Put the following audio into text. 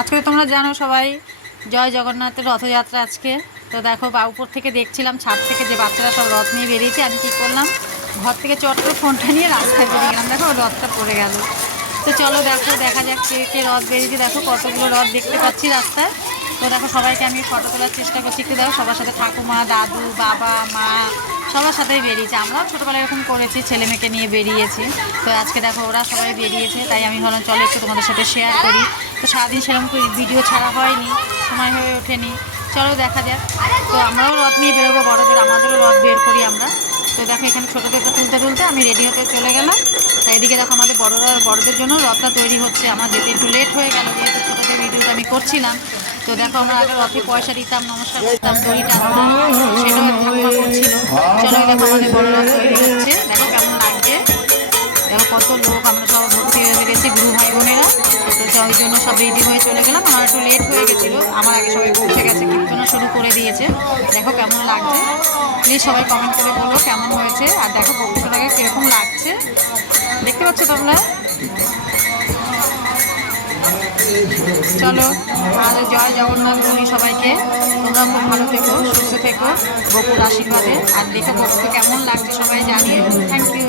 আজকে তোমরা জানো সবাই জয় জগন্নাথের রথযাত্রা আজকে। তো দেখো উপর থেকে দেখছিলাম ছাদ থেকে যে বাচ্চারা সব রথ নিয়ে বেরিয়েছে। আমি কী করলাম, ঘর থেকে চট করে ফোনটা নিয়ে রাস্তায় বেরিয়ে গেলাম। দেখো রথটা পড়ে গেল। তো চলো দেখো, দেখা যাক কে কে রথ বেরিয়েছে। দেখো কতগুলো রথ দেখতে পাচ্ছি রাস্তায়। তো দেখো সবাইকে আমি ফটো তোলার চেষ্টা করছি। একটু দেখো সবার সাথে ঠাকুমা, দাদু, বাবা, মা সবার সাথেই বেরিয়েছে। আমরাও ছোটোবেলায় এরকম করেছি, ছেলে মেয়েকে নিয়ে বেরিয়েছি। তো আজকে দেখো ওরা সবাই বেরিয়েছে, তাই আমি ভাবলাম চলো একটু তোমাদের সাথে শেয়ার করি। তো সারাদিন সেরকম করে ভিডিও ছাড়া হয়নি, সময় হয়ে ওঠেনি। চলো দেখা যাক। তো আমরাও রথ নিয়ে বেরোবো, বড়দের আমাদেরও রথ বের করি আমরা। তো দেখো এখানে ছোটোদেরটা তুলতে তুলতে আমি রেডি হতে চলে গেলাম। তাই এদিকে দেখো আমাদের বড়দের জন্য রথটা তৈরি হচ্ছে। আমার যেতে একটু লেট হয়ে গেল, যেহেতু ছোটোদের ভিডিওটা আমি করছিলাম। তো দেখো আমরা আগে রথে পয়সা দিতাম, নমস্কার করতাম, দড়ি টানতাম, সেটাও ঠাকুমা করছিল। চলো দেখো আমাদের বড় রথ তৈরি হচ্ছে, দেখো কেমন লাগছে। দেখো কত লোক, আমরা সব ভর্তি হয়ে গেছি গুরু ভাই বোনেরা। তো ওই জন্য সব রেডি হয়ে চলে গেলাম। আমার একটু লেট হয়ে গেছিলো, আমার আগে সবাই পৌঁছে গেছে, কীর্তনও শুরু করে দিয়েছে। দেখো কেমন লাগছে, প্লিজ সবাই কমেন্ট করে বলো কেমন হয়েছে। আর দেখো ভক্তটাকে কীরকম লাগছে দেখতে পাচ্ছ তোমরা। চলো আমাদের জয় জগন্নাথ বলি সবাইকে। তোমরা খুব ভালো থেকো, সুস্থ থেকো, বকুর আশীর্বাদে। আর দেখে ভক্ত কেমন লাগছে সবাই জানিয়ে। Thank you.